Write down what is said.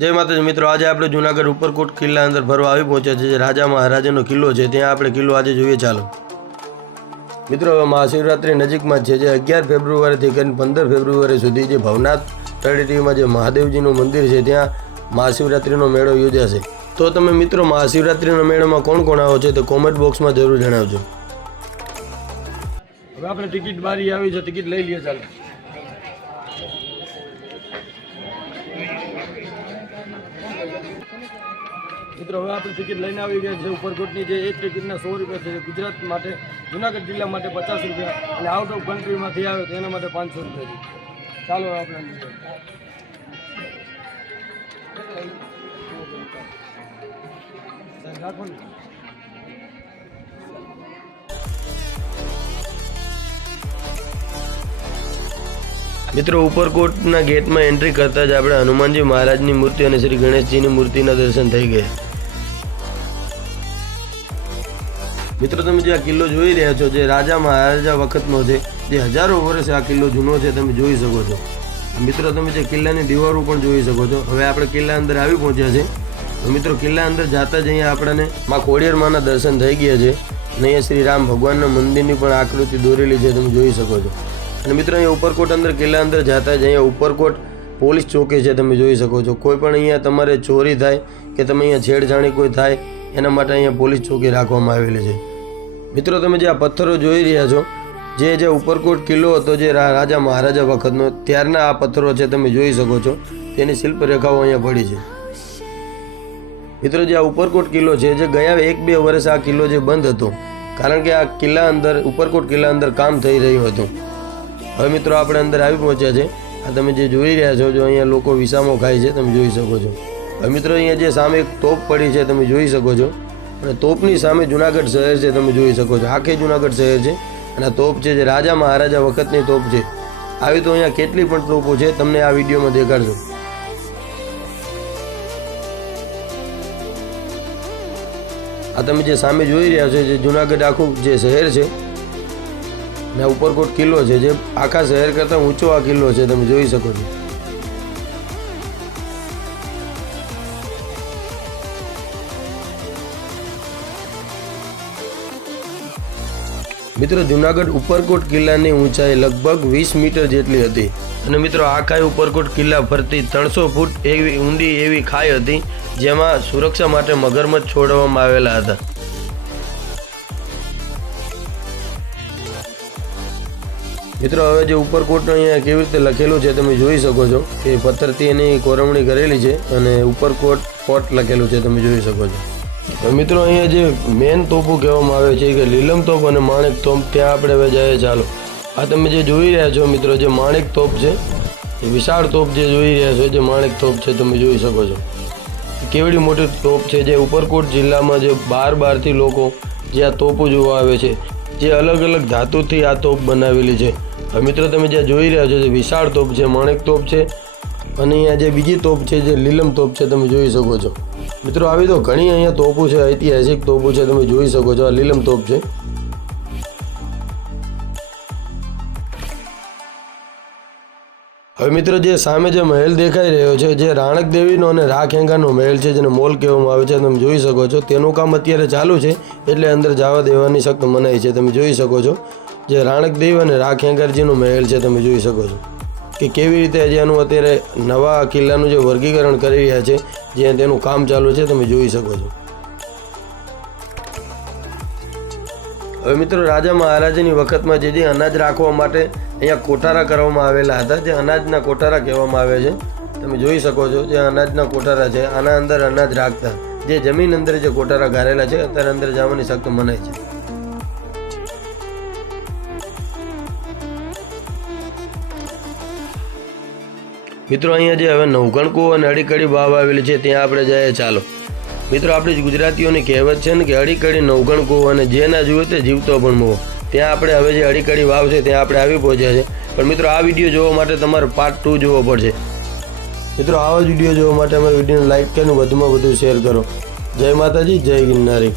જય માતાજી, મિત્રો, આજે આપણે જુનાગઢ ઉપરકોટ કિલ્લા અંદર ભરવા આવી પહોંચ્યા છે જે રાજા મહારાજાનો કિલ્લો છે, ત્યાં આપણે કિલ્લો આજે જોઈએ. ચાલો. મિત્રો, હવે મહાશિવરાત્રિ નજીકમાં છે, જે અગિયાર ફેબ્રુઆરીથી કરીને પંદર ફેબ્રુઆરી સુધી જે ભવનાથ તળેટીમાં જે મહાદેવજીનું મંદિર છે, ત્યાં મહાશિવરાત્રિનો મેળો યોજાશે. તો તમે મિત્રો, મહાશિવરાત્રિના મેળામાં કોણ કોણ આવો છો, તો કોમેન્ટ બોક્સમાં જરૂર જણાવજો. હવે આપણે ટિકિટ બારી આવી છે, ટિકિટ લઈ લઈએ ચાલો. મિત્રો, હવે આપણે ટિકિટ લઈને આવી ગયા છે ઉપરકોટની, જે એક ટિકિટના સો રૂપિયા છે ગુજરાત માટે, જુનાગઢ જિલ્લા માટે પચાસ રૂપિયા અને આઉટ ઓફ કન્ટ્રીમાંથી આવે તો એના માટે પાંચસો રૂપિયા છે. ચાલો આપણે. મિત્રો, ઉપરકોટના ગેટમાં એન્ટ્રી કરતા જ આપણે હનુમાનજી મહારાજની મૂર્તિ અને શ્રી ગણેશજીની મૂર્તિના દર્શન થઈ ગયા. મિત્રો, તમે જે આ કિલ્લો જોઈ રહ્યા છો, જે રાજા મહારાજા વખતનો છે, જે હજારો વર્ષ આ કિલ્લો જૂનો છે, તમે જોઈ શકો છો. મિત્રો, તમે જે કિલ્લાની દીવારો પણ જોઈ શકો છો. હવે આપણે કિલ્લા અંદર આવી પહોંચ્યા છે. મિત્રો, કિલ્લા અંદર જાતા જ અહીંયા આપણને માં ખોડિયાર માના દર્શન થઈ ગયા છે. અને અહીંયા શ્રી રામ ભગવાનના મંદિરની પણ આકૃતિ દોરેલી છે, તમે જોઈ શકો છો. અને મિત્રો, અહીંયા ઉપરકોટ અંદર કિલ્લા અંદર જાતા જ અહીંયા ઉપરકોટ પોલીસ ચોકી છે, તમે જોઈ શકો છો. કોઈ પણ અહીંયા તમારે ચોરી થાય કે તમે અહીંયા છેડછાણી કોઈ થાય એના માટે અહીંયા પોલીસ ચોકી રાખવામાં આવેલી છે. મિત્રો, તમે જે આ પથ્થરો જોઈ રહ્યા છો, જે જે ઉપરકોટ કિલ્લો હતો જે રાજા મહારાજા વખતનો, ત્યારના આ પથ્થરો છે, તમે જોઈ શકો છો, તેની શિલ્પરેખાઓ અહીંયા પડી છે. મિત્રો, જે આ ઉપરકોટ કિલ્લો છે, જે ગયા એક બે વર્ષ આ કિલ્લો જે બંધ હતો, કારણ કે આ કિલ્લા અંદર, ઉપરકોટ કિલ્લા અંદર કામ થઈ રહ્યું હતું. હવે મિત્રો, આપણે અંદર આવી પહોંચ્યા છે. આ તમે જે જોઈ રહ્યા છો, જો અહીંયા લોકો વિસામો ખાય છે, તમે જોઈ શકો છો. મિત્રો, અહીંયા જે સામે એક તોપ પડી છે, તમે જોઈ શકો છો. અને તોપની સામે જુનાગઢ શહેર છે, તમે જોઈ શકો છો. આખે જુનાગઢ શહેર છે. અને તોપ છે જે રાજા મહારાજા વખતની તોપ છે. આવી તો અહીંયા કેટલી પણ તોપો છે, તમને આ વિડીયોમાં દેખાડજો આ તમે જે સામે જોઈ રહ્યા છો જે જુનાગઢ આખું જે શહેર છે, ને ઉપરકોટ કિલ્લો છે, જે આખા શહેર કરતાં ઊંચો આ કિલ્લો છે, તમે જોઈ શકો છો. મિત્રો, જુનાગઢ ઉપરકોટ કિલ્લાની ઊંચાઈ લગભગ વીસ મીટર જેટલી હતી. અને મિત્રો, આ ખાઈ ઉપરકોટ કિલ્લા ફરતી ત્રણસો ફૂટ એવી ઊંડી એવી ખાઈ હતી, જેમાં સુરક્ષા માટે મગરમચ્છ છોડવામાં આવેલા હતા. મિત્રો, હવે જે ઉપરકોટ અહીંયા કેવી રીતે લખેલું છે તમે જોઈ શકો છો. કે પથ્થરથી એની કોરમણી કરેલી છે અને ઉપરકોટ કોટ લખેલું છે તમે જોઈ શકો છો. તો મિત્રો અહીંયા જે મેન તોપો કહેવામાં આવે છે કે લીલમ તોપ અને માણેક તોપ, ત્યાં આપણે હવે જઈએ ચાલો આ તમે જે જોઈ રહ્યા છો મિત્રો, જે માણેક તોપ છે, એ વિશાળ તોપ જે જોઈ રહ્યા છો જે માણેક તોપ છે, તમે જોઈ શકો છો. કેવડી મોટી તોપ છે, જે ઉપરકોટ જિલ્લામાં જે બાર બારથી લોકો જે આ તોપો જોવા આવે છે, જે અલગ અલગ ધાતુથી આ તોપ બનાવેલી છે. હવે મિત્રો, તમે જ્યાં જોઈ રહ્યા છો, જે વિશાળ તોપ છે, માણેક તોપ છે અને અહીંયા જે બીજી તોપ છે, જે લીલમ તોપ છે, તમે જોઈ શકો છો. મિત્રો, આવી તો ઘણી અહીંયા તોપો છે, ઐતિહાસિક તોપો છે, તમે જોઈ શકો છો, આ લીલમ તોપ છે. હવે મિત્રો, જે સામે જે મહેલ દેખાઈ રહ્યો છે, જે રાણક દેવીનો અને રાખેંગાનો મહેલ છે, જેને મોલ કહેવામાં આવે છે, તમે જોઈ શકો છો. તેનું કામ અત્યારે ચાલુ છે, એટલે અંદર જવા દેવાની સખ્ત મનાઈ છે, તમે જોઈ શકો છો. જે રાણક દેવ અને રાખેંગરજીનો મહેલ છે, તમે જોઈ શકો છો. કે કેવી રીતે એનું અત્યારે નવા કિલ્લાનું જે વર્ગીકરણ કરી રહ્યા છે જે તેનું કામ ચાલુ છે, તમે જોઈ શકો છો. હવે મિત્રો, રાજા મહારાજાની વખતમાં જે જે અનાજ રાખવા માટે અહીંયા કોઠારા કરવામાં આવેલા હતા, જે અનાજના કોઠારા કહેવામાં આવે છે. તમે જોઈ શકો છો જે અનાજના કોઠારા છે, આના અંદર અનાજ રાખતા, જે જમીન અંદર જે કોઠારા ગારેલા છે, અત્યારે અંદર જવાની સખ્ત મનાય છે. મિત્રો, અહીંયા જે હવે નવગણકુ અને અડીકડી વાવ આવેલી છે, ત્યાં આપણે જઈએ. ચાલો. મિત્રો, આપણી ગુજરાતીઓની કહેવત છે ને કે અડીકડી નવગણકુ અને જે ના જુએ તે જીવતો પણ મોવો ત્યાં આપણે હવે જે અડીકડી વાવ છે, ત્યાં આપણે આવી પહોંચ્યા છે. પણ મિત્રો, આ વીડિયો જોવા માટે તમારે પાર્ટ ટુ જોવો પડશે. મિત્રો, આવા જ વીડિયો જોવા માટે અમારા વિડીયોને લાઇક કરીને વધુમાં વધુ શેર કરો. જય માતાજી, જય ગિરનારી.